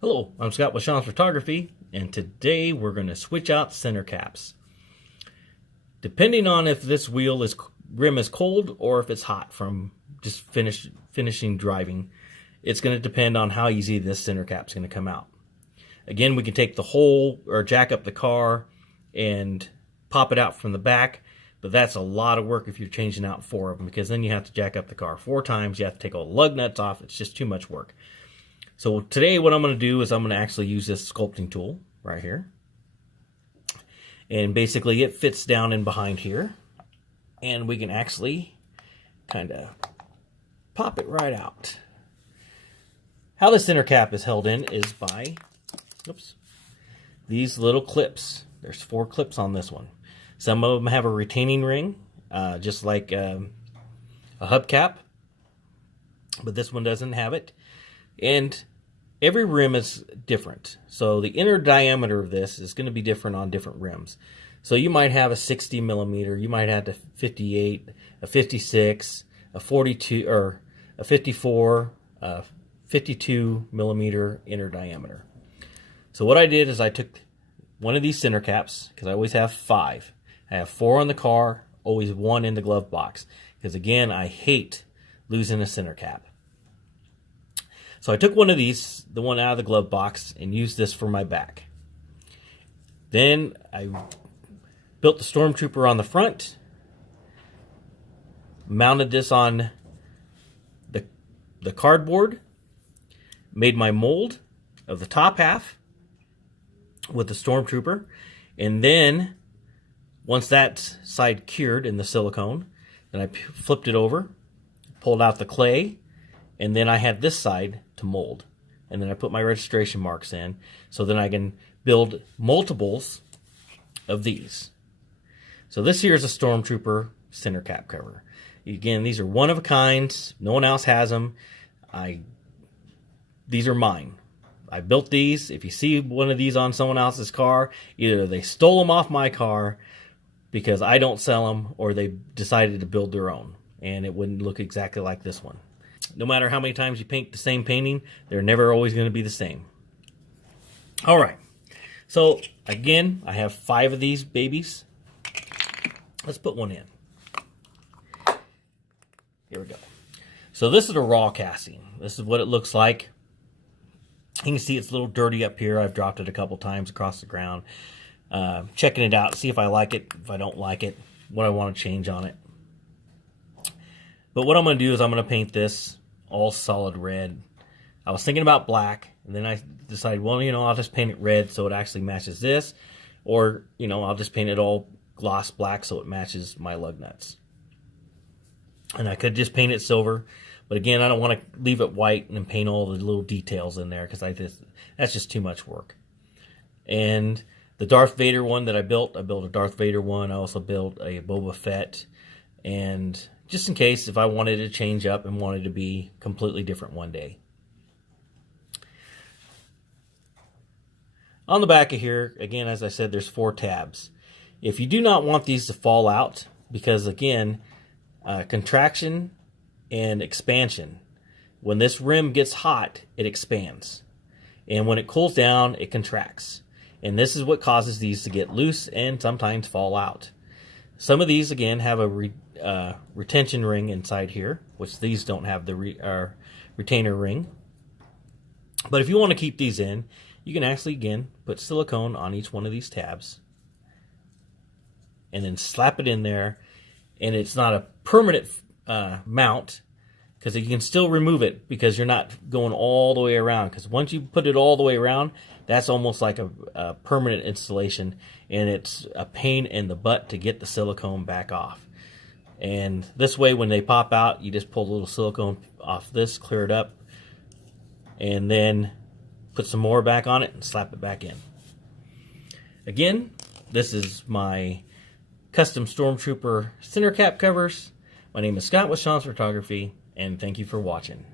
Hello, I'm Scott with Shoms Photography, and today we're going to switch out center caps. Depending on if this rim is cold or if it's hot from just finishing driving, it's going to depend on how easy this center cap is going to come out. Again, we can take the hole or jack up the car and pop it out from the back, but that's a lot of work if you're changing out 4 of them, because then you have to jack up the car 4 times. You have to take all the lug nuts off. It's just too much work. So today what I'm going to do is I'm going to actually use this sculpting tool right here. And basically it fits down in behind here. And we can actually kind of pop it right out. How the center cap is held in is by these little clips. There's 4 clips on this one. Some of them have a retaining ring, just like a hubcap. But this one doesn't have it. And every rim is different. So the inner diameter of this is going to be different on different rims. So you might have a 60 millimeter, you might have a 58, a 56, a 42, or a 54, a 52 millimeter inner diameter. So what I did is I took one of these center caps, because I always have 5. I have 4 on the car, always 1 in the glove box. Because again, I hate losing a center cap. So I took one of these, the one out of the glove box, and used this for my back. Then I built the Stormtrooper on the front, mounted this on the cardboard, made my mold of the top half with the Stormtrooper, and then once that side cured in the silicone, then I flipped it over, pulled out the clay, and then I had this side to mold. And then I put my registration marks in, so then I can build multiples of these. So this here is a Stormtrooper center cap cover. Again, these are one of a kind. No one else has them. These are mine. I built these. If you see one of these on someone else's car, either they stole them off my car because I don't sell them, or they decided to build their own. And it wouldn't look exactly like this one. No matter how many times you paint the same painting, they're never always going to be the same. All right. So, again, I have 5 of these babies. Let's put one in. Here we go. So this is a raw casting. This is what it looks like. You can see it's a little dirty up here. I've dropped it a couple times across the ground. Checking it out, see if I like it, if I don't like it, what I want to change on it. But what I'm going to do is I'm going to paint this all solid red. I was thinking about black, and then I decided, well, I'll just paint it red so it actually matches this. Or, I'll just paint it all gloss black so it matches my lug nuts. And I could just paint it silver. But again, I don't want to leave it white and paint all the little details in there, because that's just too much work. And the Darth Vader one that I built a Darth Vader one. I also built a Boba Fett. And just in case if I wanted to change up and wanted to be completely different one day. On the back of here, again, as I said, there's 4 tabs. If you do not want these to fall out, because again, contraction and expansion. When this rim gets hot, it expands. And when it cools down, it contracts. And this is what causes these to get loose and sometimes fall out. Some of these, again, have a retention ring inside here, which these don't have the retainer ring. But if you want to keep these in, you can actually, again, put silicone on each one of these tabs and then slap it in there. And it's not a permanent mount, because you can still remove it because you're not going all the way around. Because once you put it all the way around, that's almost like a permanent installation, and it's a pain in the butt to get the silicone back off. And this way, when they pop out, you just pull a little silicone off this, clear it up, and then put some more back on it and slap it back in. Again, this is my custom Stormtrooper center cap covers. My name is Scott with Shoms Photography, and thank you for watching.